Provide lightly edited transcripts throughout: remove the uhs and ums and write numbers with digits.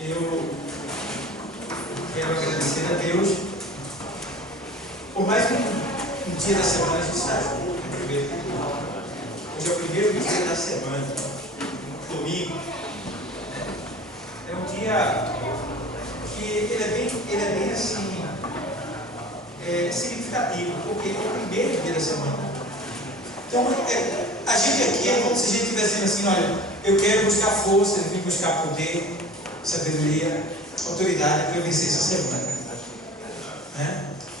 Eu quero agradecer a Deus por mais um dia da semana de estágio. Hoje é o primeiro dia da semana, domingo. É um dia que ele é bem assim, significativo, porque é o primeiro dia da semana. Então, a gente aqui é como se a gente estivesse dizendo assim: olha, eu quero buscar força, eu vim buscar poder, sabedoria, autoridade para eu vencer essa semana.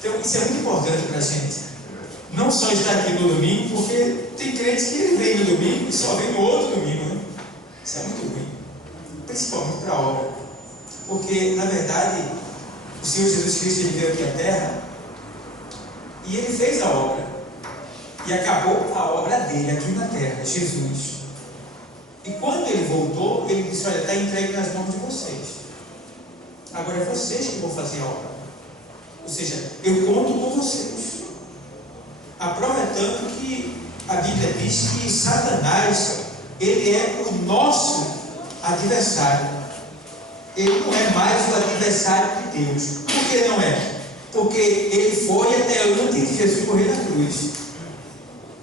Então, isso é muito importante para a gente. Não só estar aqui no domingo, porque tem crentes que ele vem no domingo e só vem no outro domingo, né? Isso é muito ruim, principalmente para a obra, porque na verdade o Senhor Jesus Cristo, ele veio aqui à terra e ele fez a obra e acabou a obra dele aqui na terra, Jesus. E quando ele voltou, ele disse: olha, está entregue nas mãos de vocês, agora é vocês que vão fazer a obra, ou seja, eu conto com vocês. A prova é tanto que a Bíblia diz que Satanás, ele é o nosso adversário. Ele não é mais o adversário de Deus. Por que não é? Porque ele foi até antes de Jesus morrer na cruz.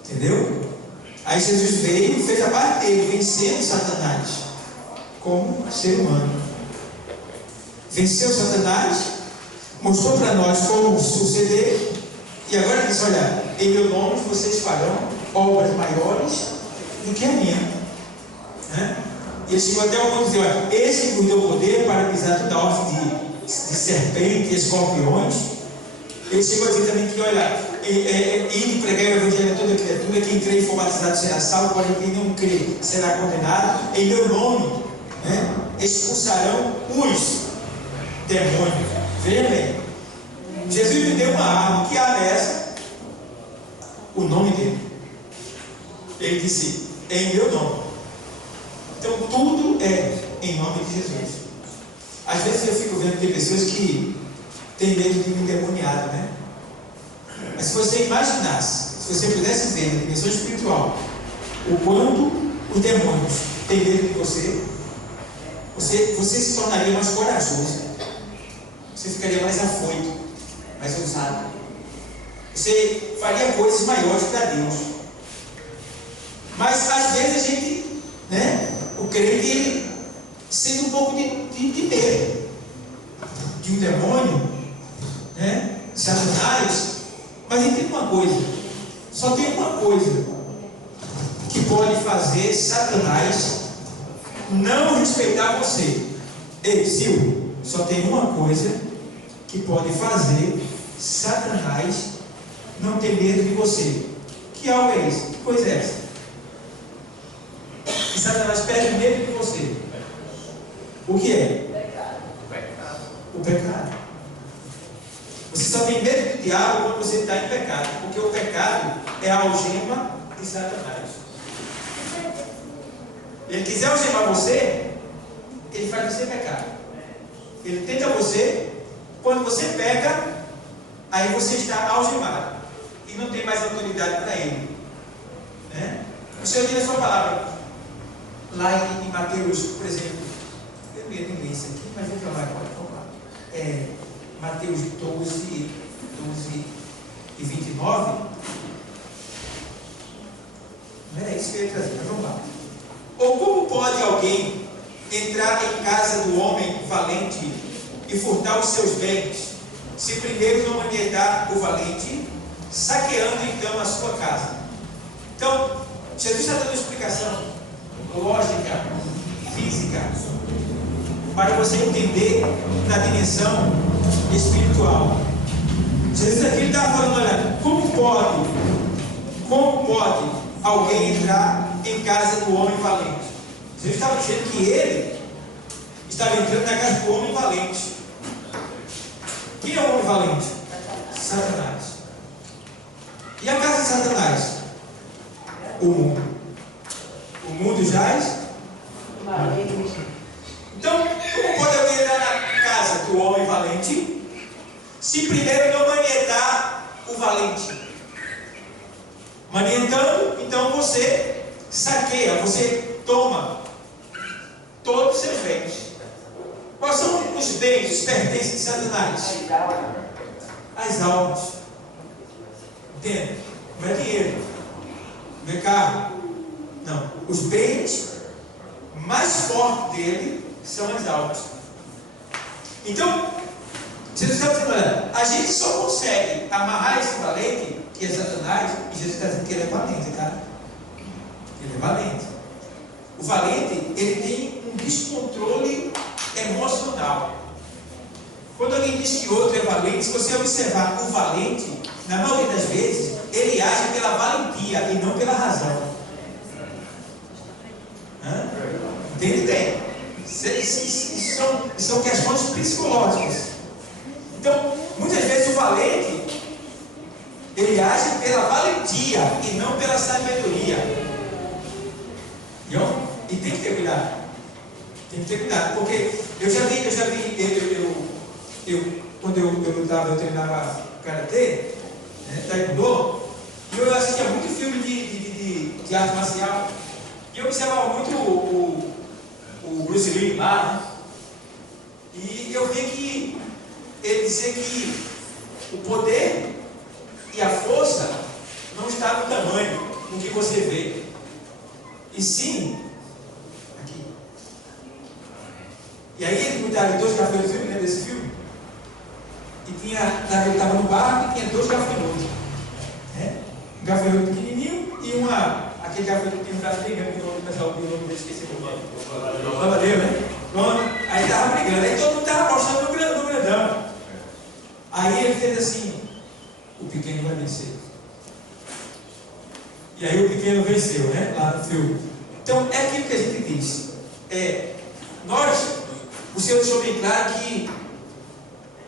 Entendeu? Aí Jesus veio e fez a parte dele, vencendo Satanás como ser humano. Venceu Satanás, mostrou para nós como suceder. E agora ele disse: olha, em meu nome vocês farão obras maiores do que a minha. Ele chegou até o ponto de dizer: olha, esse que me deu poder para pisar toda a ordem de serpente e escorpiões. Ele chegou a dizer também que, olha, ir pregar o evangelho a toda criatura, quem crê e for batizado será salvo, porém quem não crê será condenado. Em meu nome expulsarão os demônios. Veja bem, Jesus me deu uma arma. Que arma é essa? O nome dele. Ele disse: em meu nome. Então tudo é em nome de Jesus. Às vezes eu fico vendo que tem pessoas que têm medo de um endemoniado, né? Mas se você imaginasse, se você pudesse ver na dimensão espiritual o quanto os demônios têm medo de você, você se tornaria mais corajoso, você ficaria mais afoito, mais ousado, você faria coisas maiores para Deus. Mas às vezes a gente, o crente, ele sente um pouco de medo de um demônio, Satanás. Mas entende uma coisa: só tem uma coisa que pode fazer Satanás não respeitar você. Ei, Silvio, só tem uma coisa que pode fazer Satanás não ter medo de você. Que algo é isso? Que coisa é essa? Que Satanás perde medo de você. O que é? O pecado. Você só tem medo do diabo quando você está em pecado, porque o pecado é a algema de Satanás. Ele quiser algemar você, ele faz você pecar. Ele tenta você. Quando você peca, aí você está algemado e não tem mais autoridade para ele. O Senhor diz a sua palavra lá em Mateus, por exemplo. Eu não ia ler isso aqui, mas vou falar agora. Vamos lá. Mateus 12 e 29. Não era isso que eu ia trazer, mas vamos lá. Ou como pode alguém entrar em casa do homem valente e furtar os seus bens, se primeiro não manietar o valente, saqueando então a sua casa? Então, Jesus está dando uma explicação lógica, física, para você entender na dimensão espiritual. Jesus aqui está falando: olha, como pode alguém entrar em casa do homem valente? Jesus estava dizendo que ele estava entrando na casa do homem valente. Quem é o homem valente? Satanás. E a casa de Satanás? O mundo. O mundo jaz? Então, como pode alguém entrar na casa do homem valente se primeiro não manietar o valente? Manietando, então você saqueia, você toma todos os seus bens. Quais são os bens, os pertences de Satanás? As almas. Entende? Não é dinheiro, não é carro. Não. Os bens mais fortes dele são as almas. Então, Jesus está dizendo, olha, a gente só consegue amarrar esse valente, que é Satanás, e Jesus está dizendo que ele é valente, tá? Ele é valente. O valente, ele tem um descontrole emocional. Quando alguém diz que outro é valente, se você observar o valente, na maioria das vezes, ele age pela valentia e não pela razão. Entende bem? Isso são questões psicológicas. Então, muitas vezes o valente, ele age pela valentia e não pela sabedoria. E tem que ter cuidado. Tem que ter cuidado, porque eu já vi, quando eu lutava, eu treinava karatê, taekwondo, e eu assistia muito filme de arte marcial, e eu observava muito o Bruce Lee lá, né? E eu vi que ele dizia que o poder e a força não está no tamanho, no que você vê, e sim aqui. E aí ele cuidava de 2 gafanhotos, lembra desse filme? E tinha, ele estava no barco e tinha 2 gafanhotos, né? Um gafanhoto pequenininho e aquele gafanhoto que tem um braço brigando, que o pessoal viu o nome dele, esqueci o nome. Lavadeiro, né? Pronto. Aí estava brigando, aí todo mundo estava mostrando no grandão. Aí ele fez assim: o pequeno vai vencer. E aí o pequeno venceu, né? Lá no filme. Então é aquilo que a gente diz. O Senhor deixou bem claro que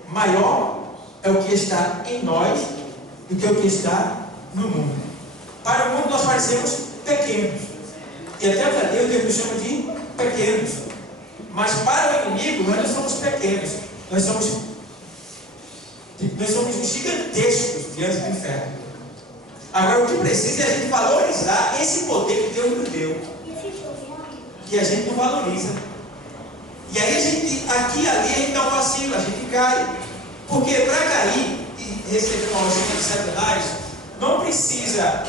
maior é o que está em nós do que o que está no mundo. Para o mundo nós parecemos pequenos. E até para Deus nos chama de pequenos. Mas para o inimigo nós não somos pequenos. Nós somos gigantescos diante do inferno. Agora o que precisa é a gente valorizar esse poder que Deus nos deu, que a gente não valoriza. E aí a gente, aqui e ali, a gente dá um vacilo, a gente cai. Porque para cair e receber uma algema de Satanás, não precisa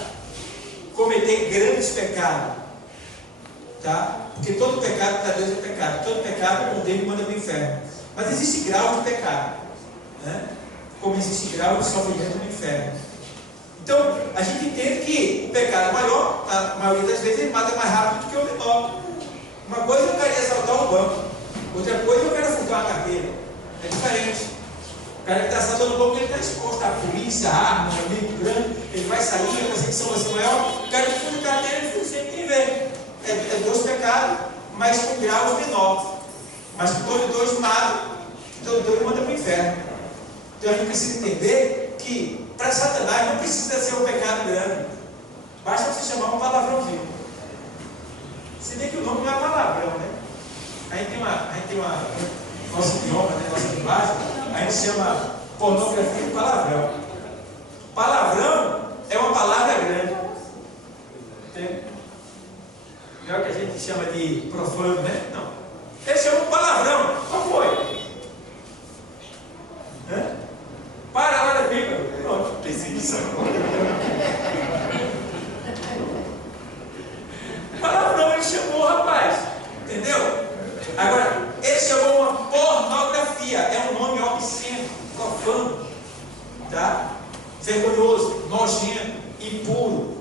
cometer grandes pecados, tá? Porque todo pecado para Deus é pecado, todo pecado condena e manda para o inferno. Mas existe grau de pecado, né? Como existe grau de sofrimento no inferno. Então, a gente entende que o pecado maior, a maioria das vezes, ele mata mais rápido do que o menor. Uma coisa eu quero assaltar um banco, outra coisa eu quero furtar uma carteira. É diferente. O cara que está assaltando o banco, ele está exposto à polícia, à arma, um amigo grande, ele vai sair, a perseguição vai ser maior. O cara que furta a carteira, ele furta sem ninguém ver. É 2 pecados, mas com graus menores. Mas todos dois matam, todos dois mandam para o inferno. Então a gente precisa entender que para Satanás não precisa ser um pecado grande. Basta você chamar um palavrãozinho. Se bem que o nome não é palavrão, né? A gente tem uma nosso idioma, né? Nossa linguagem, a gente chama pornografia de palavrão. Palavrão é uma palavra grande. Entende? Não é o que a gente chama de profano, né? Não. Eles chamam de palavrão. Qual foi? Para lá da pipa. Pronto. Perseguição. Palavrão ele chamou, rapaz. Entendeu? Agora, ele chamou uma pornografia. É um nome obsceno, profano, tá? Vergonhoso, nojento, impuro,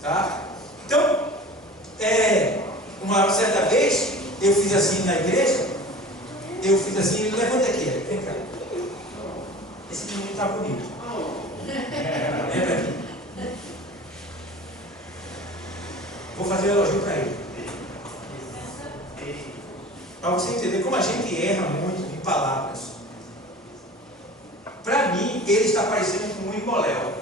tá? Então, uma certa vez, eu fiz assim na igreja. Eu fiz assim, levanta aqui, vem cá. Esse menino está bonito. Lembra aqui. Vou fazer um elogio para ele. Para você entender como a gente erra muito em palavras. Para mim, ele está parecendo com um Imoléu.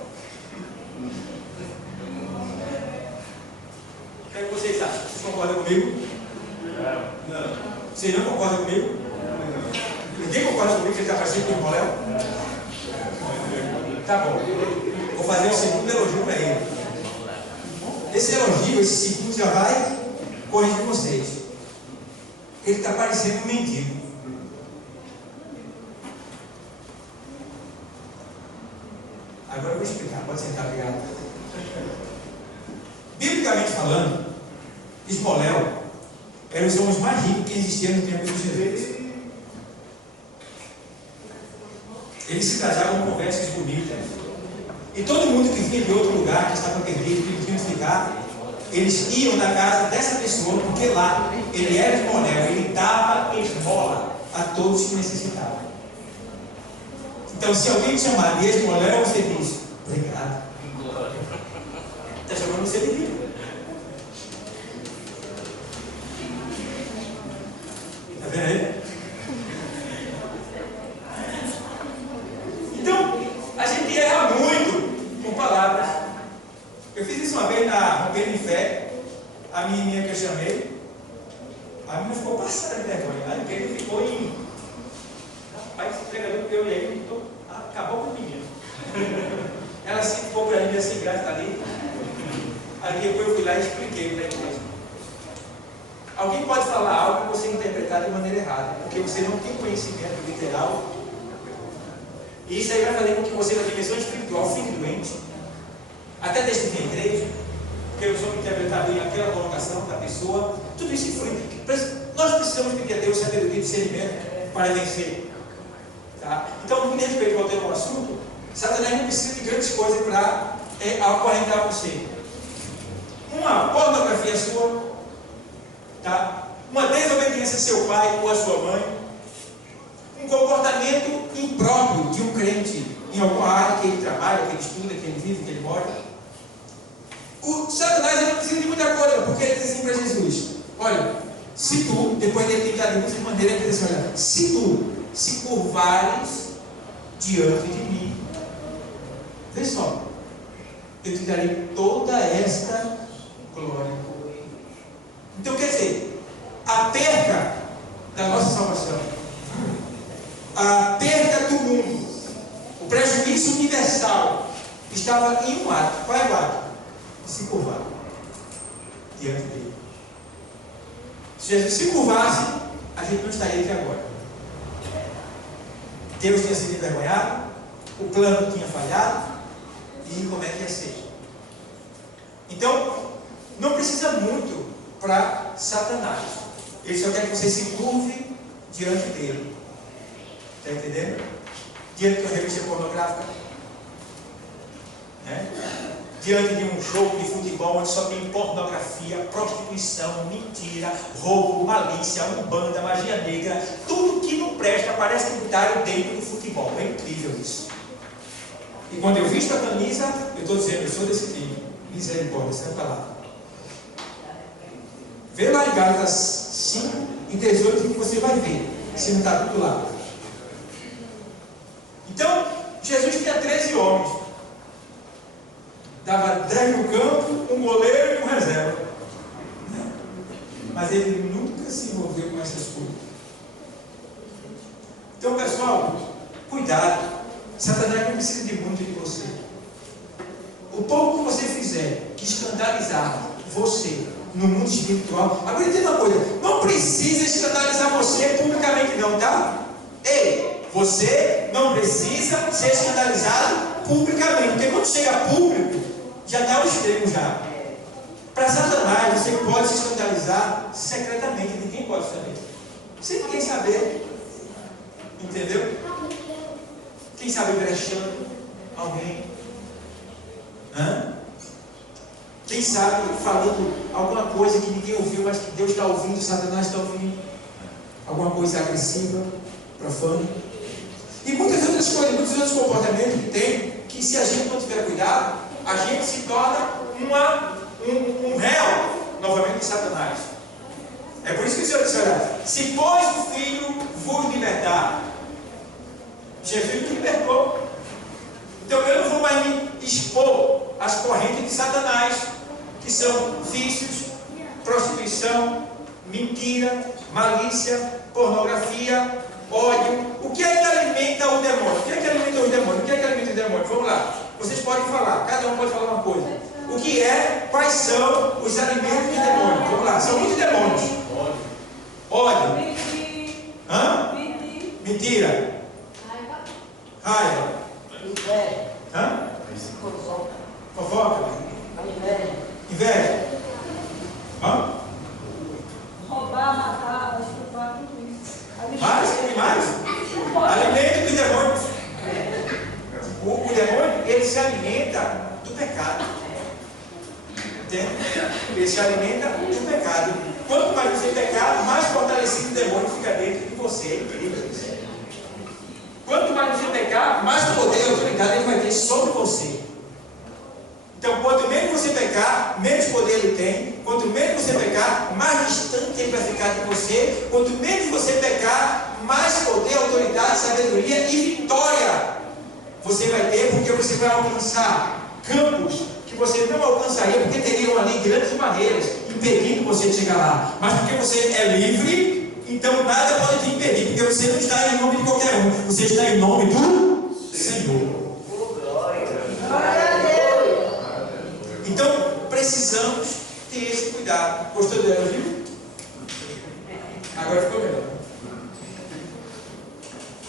O que é que vocês acham? Vocês concordam comigo? Não. Vocês não concordam comigo? Ninguém concorda comigo que ele está parecendo com um Imoléu? Tá bom. Vou fazer o segundo elogio para ele. Esse elogio, esse segundo já vai corrigir vocês. Ele está parecendo um mendigo. Agora eu vou explicar, pode sentar, obrigado. Biblicamente falando, Ismoel eram os homens mais ricos que existiam no tempo de Jesus. Eles se casavam com vestes bonitas. E todo mundo que vinha de outro lugar, que estava perdido, que não tinha onde ficar, eles iam na casa dessa pessoa, porque lá ele era Ismoel, ele dava esmola a todos que necessitavam. Então, se alguém te chamar de Ismoel, você diz: obrigado. Está chamando você de rico. Está vendo aí? Então, a gente erra muito com palavras. Eu fiz isso uma vez na Rompendo em Fé. A menininha que eu chamei, a menina ficou passada de vergonha. A igreja ficou em. Rapaz, esse pregador que eu e ele acabou com o menino. Ela se ficou para mim assim, graça ali. Aí depois eu fui lá e expliquei para a igreja. Alguém pode falar algo que você interpretar de maneira errada, porque você não tem conhecimento literal. E isso aí vai fazer com que você, na dimensão espiritual, fique doente. Até desde que tem igreja, porque eu sou interpretado em aquela colocação da pessoa. Tudo isso influi. Nós precisamos de Deus, sabedoria e discernimento para vencer. Tá? Então, com respeito ao tema do assunto, Satanás não precisa de grandes coisas para acorrentar você. Uma pornografia sua, tá? Uma desobediência a seu pai ou a sua mãe, um comportamento impróprio de um crente em alguma área que ele trabalha, que ele estuda, que ele vive, que ele mora. O Satanás ele não precisa de muita coisa, porque ele diz assim para Jesus: olha, se tu, depois dele tentar de muitas maneiras, ele diz assim: olha, se tu se curvares diante de mim, vê só, eu te darei toda esta glória. Então quer dizer, a perca da nossa salvação, a perca do mundo, o prejuízo universal estava em um ato. Qual é o ato? De se curvar diante dele. Se Jesus se curvasse, a gente não estaria aqui agora. Deus tinha sido envergonhado, o plano tinha falhado, e como é que ia ser? Então, não precisa muito para Satanás. Ele só quer que você se curve diante dele. Está entendendo? Diante de uma revista pornográfica, né? Diante de um jogo de futebol onde só tem pornografia, prostituição, mentira, roubo, malícia, umbanda, magia negra, tudo que não presta parece que botaram dentro do futebol. É incrível isso. E quando eu visto a camisa, eu estou dizendo: eu sou desse time. Misericórdia, sai para lá. Vê lá em Gálatas 5 e 18 que você vai ver, se não está tudo lá. Então, Jesus tinha 13 homens. Dava 10 no campo, um goleiro e um reserva. Mas ele nunca se envolveu com essas coisas. Então, pessoal, cuidado. Satanás não precisa de muito de você. O pouco que você fizer que escandalizar você no mundo espiritual. Agora tem uma coisa: não precisa escandalizar você publicamente, não, tá? Ei, você não precisa ser escandalizado publicamente, porque quando chega público, já dá o extremo já. Para Satanás, você pode se escandalizar secretamente, ninguém pode saber. Sem ninguém saber. Entendeu? Quem sabe brechando alguém. Quem sabe falando alguma coisa que ninguém ouviu, mas que Deus está ouvindo, Satanás está ouvindo. Alguma coisa agressiva, profana. E muitas outras coisas, muitos outros comportamentos que tem, que se a gente não tiver cuidado, a gente se torna um réu novamente de Satanás. É por isso que o Senhor disse: olha, se pois o Filho vos libertar, Jesus me libertou. Então eu não vou mais me expor às correntes de Satanás, que são vícios, prostituição, mentira, malícia, pornografia, ódio. O que é que alimenta o demônio? O que é que alimenta o demônio? O que é que alimenta o demônio? Vamos lá. Vocês podem falar, cada um pode falar uma coisa. O que é, quais são os alimentos do demônio? Vamos lá, são muitos demônios. Ódio. Mentira. Raiva. Fofoca? Inveja? Hã? Roubar, matar, estuprar, tudo isso. Mais? Tem mais? Alimento dos demônios. O demônio, ele se alimenta do pecado. Entende? Ele se alimenta do pecado. Quanto mais você pecar, mais fortalecido o demônio fica dentro de você. Incrível isso. Quanto mais você pecar, mais poder e autoridade ele vai ter sobre você. Então, quanto menos você pecar, menos poder ele tem. Quanto menos você pecar, mais distante ele vai ficar de você. Quanto menos você pecar, mais poder, autoridade, sabedoria e vitória você vai ter, porque você vai alcançar campos que você não alcançaria, porque teriam ali grandes barreiras impedindo você de chegar lá. Mas porque você é livre, então nada pode te impedir, porque você não está em nome de qualquer um, você está em nome do Senhor. Então precisamos ter esse cuidado. Gostou dela, viu? Agora ficou melhor.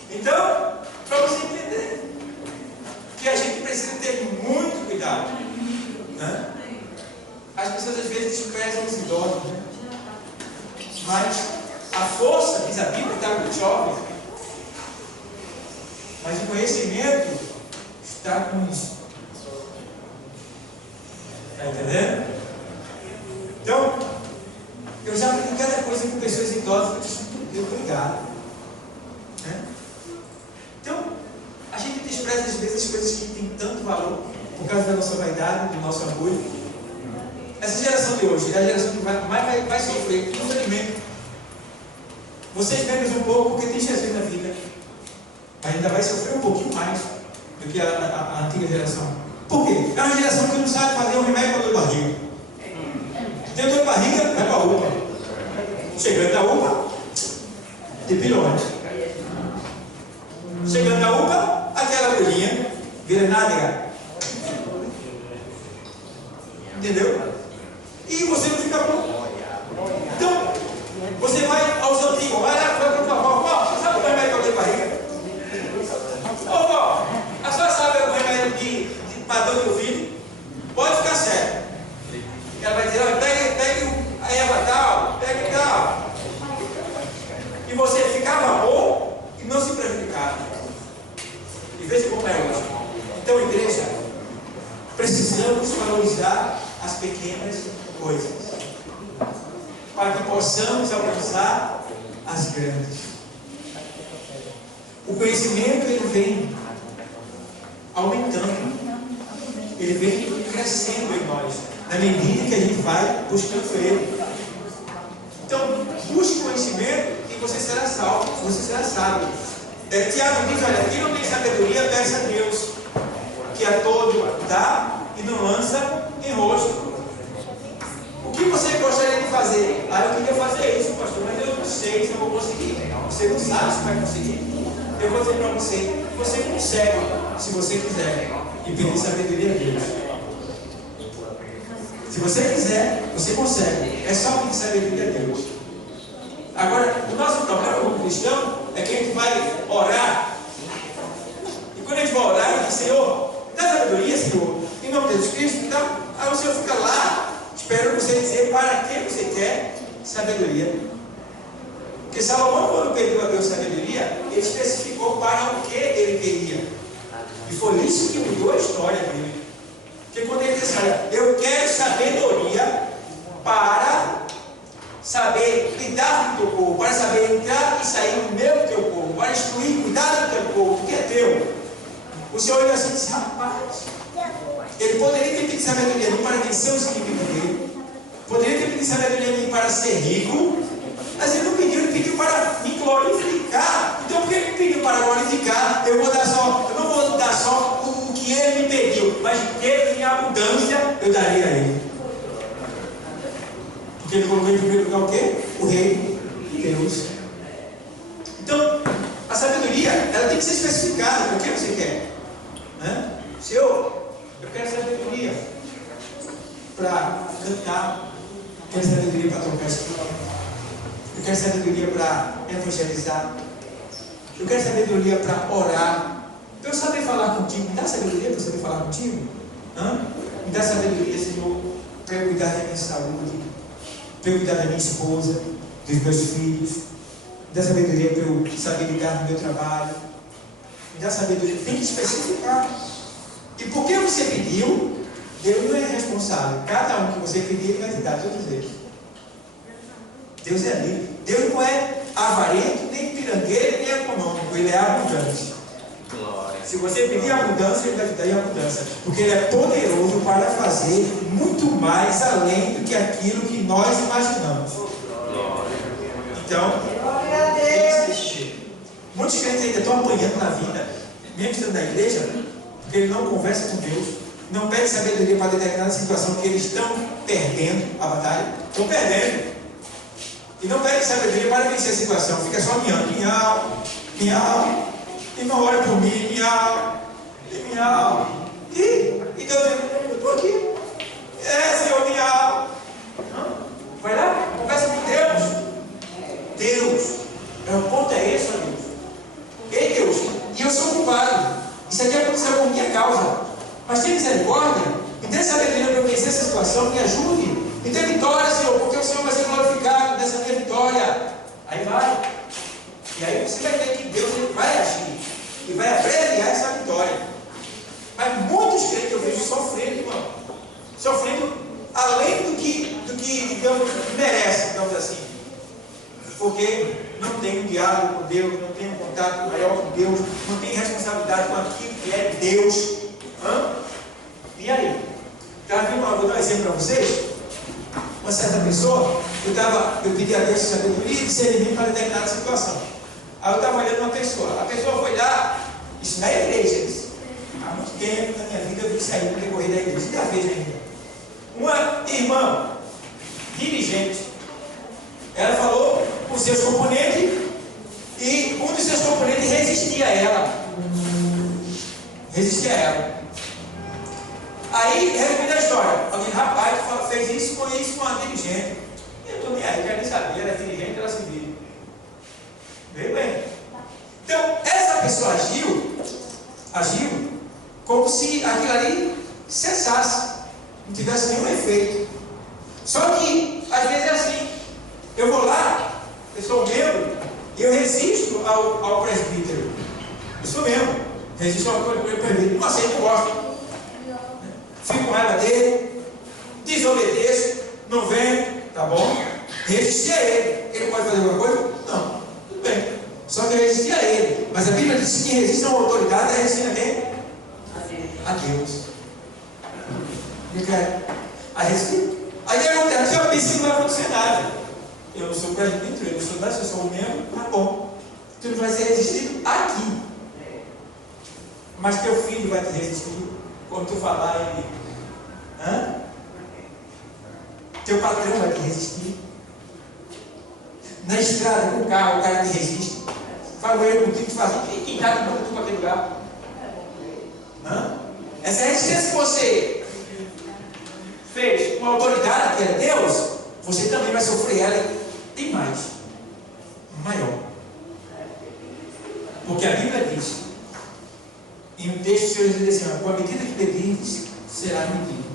Então, para você entender que a gente precisa ter muito cuidado, né? As pessoas às vezes desprezam os idosos, né? Mas a força, diz a Bíblia, está com os jovens, mas o conhecimento está com os... Está entendendo? Então, eu já aprendi cada coisa com pessoas idosas que precisam ter cuidado, né? Então, a gente despreza às vezes as coisas que têm tanto valor por causa da nossa vaidade, do nosso orgulho. Essa geração de hoje é a geração que mais vai sofrer, infelizmente. Vocês menos um pouco porque tem Jesus na vida, mas ainda vai sofrer um pouquinho mais do que a antiga geração. Por quê? É uma geração que não sabe fazer um remédio para dor de barriga. Tem dor de barriga, vai para a UPA. Chegando na UPA, de pilões. Chegando na UPA, aquela agulhinha vira nádega. Entendeu? E você não fica bom. Então, você vai aos antigos, vai lá, vai para a avó, você sabe o remédio para dor de barriga? Ô vó, a senhora sabe o remédio para dor de ouvido? Pode ficar sério. Ela vai dizer, olha, pegue a erva tal, pegue tal. E você ficava bom e não se prejudicava. E veja como é hoje. Então, igreja, precisamos valorizar as pequenas coisas para que possamos alcançar as grandes. O conhecimento ele vem aumentando, ele vem crescendo em nós, na medida que a gente vai buscando ele. Então, busque conhecimento e você será salvo, você será sábio. Tiago diz, olha, quem não tem sabedoria, peça a Deus, que a todo dá e não lança em rosto. O que você gostaria de fazer? Eu queria fazer isso, pastor, mas eu não sei se eu vou conseguir. Você não sabe se vai conseguir. Eu vou dizer para você, você consegue, se você quiser, e pedir sabedoria a Deus. Se você quiser, você consegue. É só pedir sabedoria a Deus. Agora, o nosso problema como cristão é que a gente vai orar. E quando a gente vai orar, a gente diz, Senhor, dá sabedoria, Senhor, em nome de Jesus Cristo. Então, aí o Senhor fica lá, esperando você dizer para que você quer sabedoria. Porque Salomão, quando pediu a Deus sabedoria, ele especificou para o que ele queria. E foi isso que mudou a história dele. Porque quando ele disse, olha, eu quero sabedoria para saber lidar com o teu povo, para saber entrar e sair no meio do teu povo, para instruir, cuidar do teu povo, que é teu. O Senhor olhou assim e disse, rapaz, ele poderia ter pedido sabedoria nem para vencer os inimigos dele, poderia ter pedido sabedoria nem para ser rico, mas ele não pediu, ele pediu para me glorificar. Então, por que ele pediu para glorificar? Eu não vou dar só o que ele me pediu, mas o que em abundância eu daria a ele. Porque ele colocou em primeiro lugar o quê? O reino de Deus. Então, a sabedoria, ela tem que ser especificada. O que você quer? Senhor, eu quero sabedoria para cantar, eu quero sabedoria para tocar instrumento. Eu quero sabedoria para evangelizar. Eu quero sabedoria para orar. Para eu saber falar contigo. Me dá sabedoria para eu saber falar contigo? Me dá sabedoria, Senhor, para eu cuidar da minha saúde, para eu cuidar da minha esposa, dos meus filhos. Me dá sabedoria para eu saber lidar no meu trabalho. Me dá sabedoria. Tem que especificar. E porque você pediu, Deus não é responsável. Cada um que você pedir, Ele vai te dar todos eles. Deus é livre. Deus não é avarento, nem pirangueiro, nem econômico. Ele é abundante. Se você pedir abundância, Ele vai te dar em abundância. Porque Ele é poderoso para fazer muito mais além do que aquilo que nós imaginamos. Então, muitos crentes ainda estão apanhando na vida, mesmo estando na igreja, porque eles não conversam com Deus, não pedem sabedoria para determinada situação que eles estão perdendo a batalha. Estão perdendo. E não pedem sabedoria para vencer a situação. Fica só miando. Miau. Irmão, ora por mim. Miau. E Deus diz, eu estou aqui. Senhor, miau. Vai lá, conversa com Deus. O ponto é esse, ó Deus. Ei, Deus, e eu sou culpado. Isso aqui aconteceu por minha causa. Mas tem misericórdia. Me dê sabedoria para eu vencer essa situação. Me ajude. Me dê vitória, Senhor, porque o Senhor vai ser glorificado nessa minha vitória. Aí vai. E aí você vai ver que Deus vai agir. E vai abreviar essa vitória. Mas muitos crentes eu vejo sofrendo, irmão. Sofrendo além do que digamos, merece, digamos assim. Porque não tem um diálogo com Deus, não tem um contato maior com Deus, não tem responsabilidade com aquilo que é Deus. E aí? Vou dar um exemplo para vocês. Uma certa pessoa, eu pedi a Deus sabedoria e discernimento para determinada situação. Aí eu estava olhando uma pessoa, a pessoa foi lá, isso na igreja, há muito tempo na minha vida eu vi isso aí no decorrer da igreja, já vejo ainda. Uma irmã, dirigente, ela falou os seus componentes e um dos seus componentes resistia a ela. Aí, resumindo a história, alguém, rapaz, fez isso com uma dirigente. Eu estou nem aí, quero nem saber, ela é dirigente, ela se vira. Veio bem. Então, essa pessoa agiu como se aquilo ali cessasse, não tivesse nenhum efeito. Só que, às vezes é assim, eu vou lá, eu sou membro, e eu resisto ao presbítero. Eu sou membro, resisto ao presbítero, não aceito, não gosto. Fico com raiva dele, desobedeço, não venho, tá bom? Resisti a ele. Ele pode fazer alguma coisa? Não, tudo bem. Só que eu resisti a ele. Mas a Bíblia diz que quem resiste a uma autoridade é resistir a quem? A Deus. Aí resistir. Aí acontece, já pensa que não vai acontecer nada. Eu não sou presbítero, eu não sou nada, eu sou um membro, tá bom. Tu não vai ser resistido aqui. Mas teu filho vai te resistir. Quando tu falar, ele. Teu patrão vai te resistir. Na estrada, com o carro, o cara te resiste. Fala ele contigo, tu faz quem está com tu para aquele lugar? Essa resistência que você fez com a autoridade que é Deus, você também vai sofrer ela e mais. Maior. Porque a Bíblia diz. Em um texto, o Senhor diz assim: com a medida que pedirdes, será medido.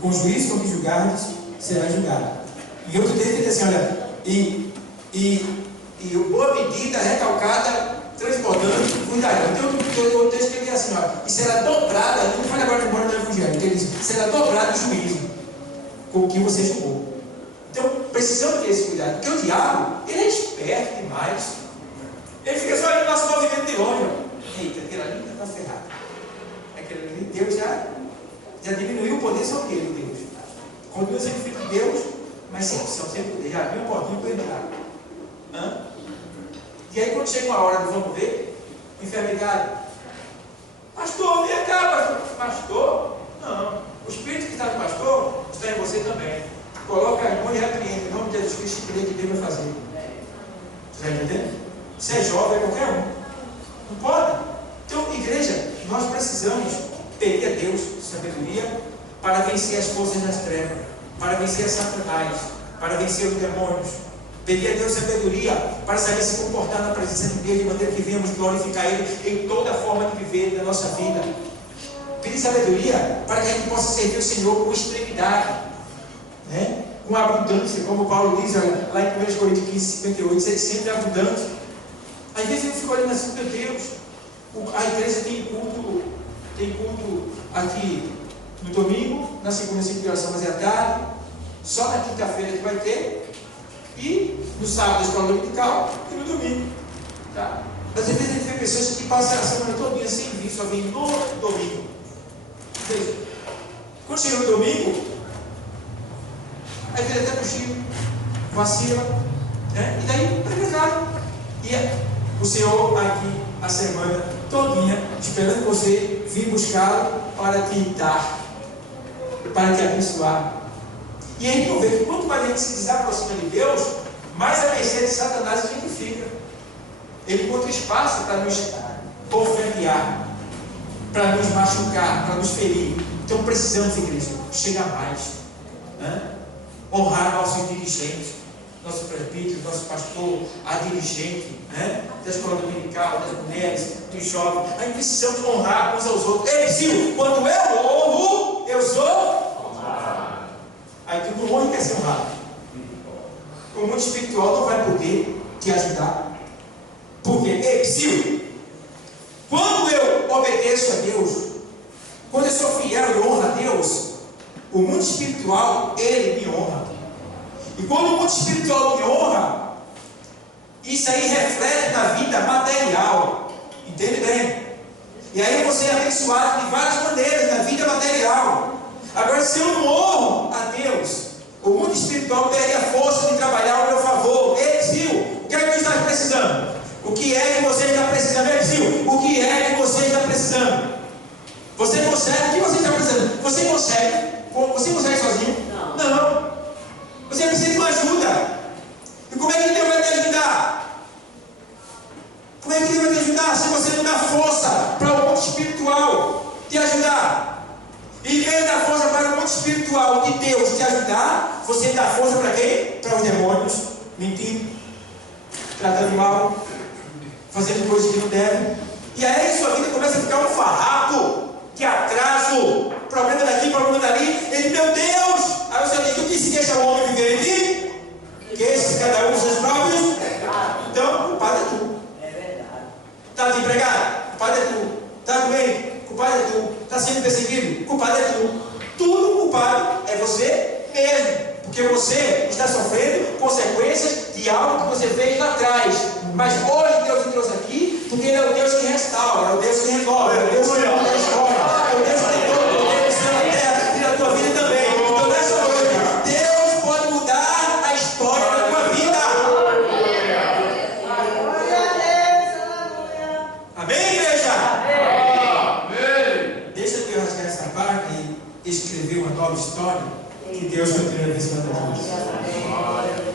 Com o juízo com que julgardes, será julgado. E outro texto diz assim: olha, e boa medida, recalcada, transbordando, cuidará. Tem outro texto que diz assim: olha, e será dobrada, não fale agora embora do Evangelho, que ele diz: será dobrado o juízo com o que você julgou. Então, precisamos ter esse cuidado, porque o diabo, ele é esperto demais. Ele fica só olhando o nosso movimento de longe. Eita, aquele ali está ferrado. Aquele ali, Deus já diminuiu o poder sobre ele, Deus. Continua sendo filho de Deus, mas sem opção, sem poder. Já abriu um portinho para entrar. E aí, quando chega uma hora do vamos ver, enfermidade. Pastor, vem cá, pastor. Não. O espírito que está no pastor está em você também. Coloca a mão e repreende. Em nome de Jesus Cristo, que Deus vai fazer. Você está entendendo? Se é jovem, é qualquer um. Não pode. Então, igreja, nós precisamos pedir a Deus sabedoria para vencer as forças das trevas, para vencer Satanás, para vencer os demônios. Pedir a Deus sabedoria para saber se comportar na presença de Deus de maneira que venhamos glorificar Ele em toda forma de viver da nossa vida. Pedir sabedoria para que a gente possa servir o Senhor com extremidade, né? Com abundância, como Paulo diz lá em 1 Coríntios 15, 58, ser sempre abundante. Às vezes eu fico olhando assim, meu Deus, a igreja tem culto aqui no domingo, na segunda circulação, mas é à tarde, só na quinta-feira que vai ter, e no sábado a escola dominical e no domingo. Tá? Mas às vezes a gente vê pessoas que passam a semana toda sem vir, só vem no domingo. Veja, quando chega no domingo, às vezes até cochila, vacila, né? E daí vai para casa. E o Senhor aqui a semana todinha esperando você vir buscá-lo para te dar, para te abençoar. E aí tu vê que quanto mais a gente se desaproxima de Deus, mais a mercê de Satanás a gente fica. Ele encontra espaço para nos ofendear, para nos machucar, para nos ferir. Então precisamos, igreja, chegar mais, né? Honrar nossos dirigentes, nosso presbítero, nosso pastor, a dirigente, né? Da escola dominical, das mulheres, dos jovens. A gente precisa honrar uns aos outros. Ei, Sil, quando eu honro, eu sou honrado. Aí tu não honra e quer ser honrado. O mundo espiritual não vai poder te ajudar. Porque, ei, Sil, quando eu obedeço a Deus, quando eu sou fiel e honro a Deus, o mundo espiritual, ele me honra. E quando o mundo espiritual me honra, isso aí reflete na vida material. Entende bem? E aí você é abençoado de várias maneiras na vida material. Agora, se eu não honro a Deus, o mundo espiritual perde a força de trabalhar ao meu favor. Ei, Sil, o que é que você está precisando? O que é que você está precisando? Ei, Sil, o que é que você está precisando? Você consegue? O que você está precisando? Você consegue? Você consegue sozinho? Não. Você precisa de uma ajuda. E como é que Deus vai te ajudar? Como é que Deus vai te ajudar se você não dá força para o mundo espiritual te ajudar? E em vez de dar força para o mundo espiritual de Deus te ajudar, você dá força para quem? Para os demônios, mentindo, tratando mal, fazendo coisas que não devem. E aí sua vida começa a ficar um farrapo, que atraso, problema daqui, problema dali. Ele, meu Deus! Aí você diz, tu que se deixa o homem viver em ti? Que esses cada um seus próprios? Então, o culpado é tu. É verdade. Está desempregado? O culpado é tu. Está doente? O culpado é tu. Está sendo perseguido? O culpado é tu. Tudo culpado é você mesmo. Porque você está sofrendo consequências de algo que você fez lá atrás. Mas hoje Deus te trouxe aqui, porque Ele é o Deus que restaura, é o Deus que renova, é o Deus que muda a história, é o Deus que tem todo o poder do céu e da terra e na tua vida também. Então nessa noite, Deus pode mudar a história da tua vida. Amém, igreja? Amém. Deixa Deus rasgar essa página e escrever uma nova história. Que Deus continue abençoando a gente.